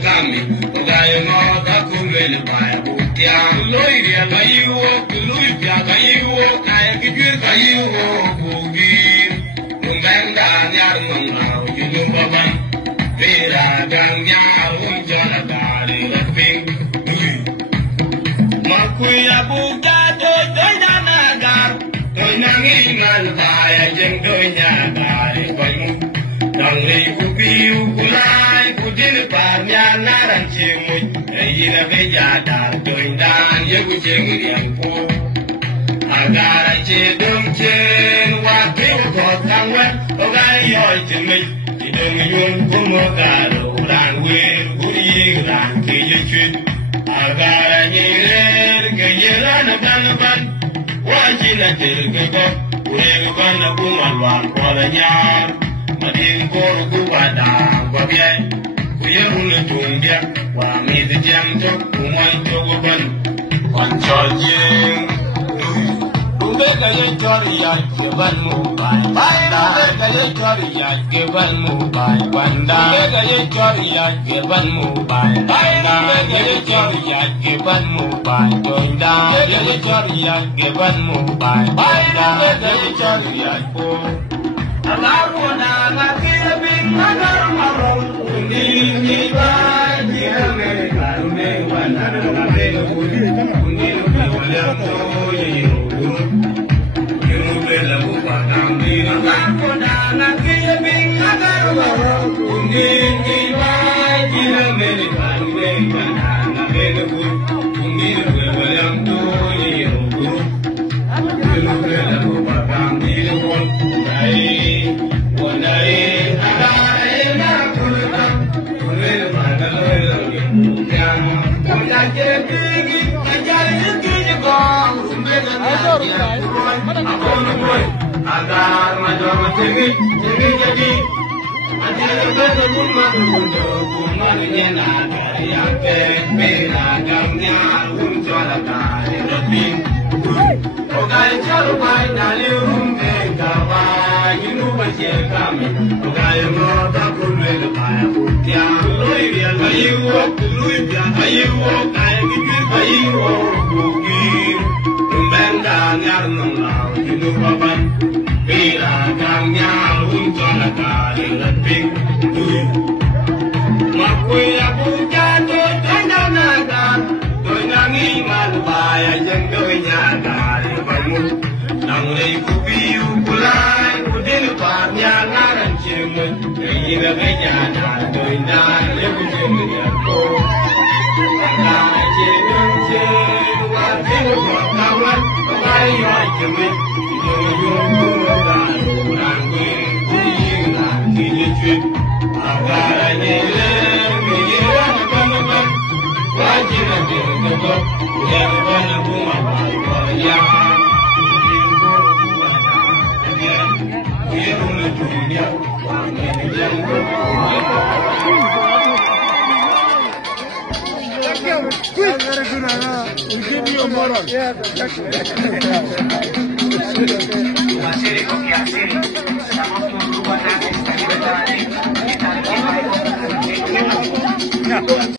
Kami, ugayo mo takumele baya butia. Loy dia kayu, loy dia kayu, kaya kibir kayu, bugir. Umbenda nyar mangau julung baban. Pera gang nyar unjala dari laping. Makuya buka donya nagar, donya ngingan baya jeng donya dari banyu. Dangli kupiu kulai kudin parnya naran cimut Ina beja dar doindan yegu jengi yangku Agara cedum cen wakil kot kangwet Ogai yoy cemit Idung yun kumogaro Ranwir kuri ran kiyechut Agara nyirer keyelan abdan Wajina jirgegok Ureguban abumalwan kola nyar Madin koro kubada wabye Kuyerun tungbya Wa midi jam tok Kuman togoban Konchojing Umbeka ye chori ya Keban mubai Banda Umbeka ye chori ya Keban mubai Banda Umbeka ye chori ya Keban mubai Banda Umbeka ye chori ya Keban mubai Joinda Umbeka ye chori ya Keban mubai Banda Umbeka ye chori ya Alaruna nakira bin magar marong Undini baji ame karume wanar kabelo Undini walam toye Yuru bela buka kambira Alaruna nakira bin magar marong Undini baji ame karume wanar kabelo Undini walam toye Yuru bela buka kambira Agar major tinggi jadi ajar berumah rumah nyena yang bela gamnya unjala kali lebih ogai jaru bai dali rumbe kawa yinu bache kami ogai mo ta kulwe bai putia loi dia kayu kai gibi kayu bugir umbenda nyar nongla yinu baban bela gamnya unjala kali lebih makuya buka to tanda nagar doyangi man baya jeng donya kali bangun nanglei kupiu kulai kudin parnya naran cimut ina beja dar doina lebu jeng ko Agara cedum cen wakil kot kangwet ogai yoy cemit idung yun kumogaro ranwir kuying ran kiyechut Agara nyiler keyeran abang Wajib dirgegok Ureguban abumalwan kola nyar Kuyerun tungbya Wa midi jam tok Give me a moral. Yeah, that's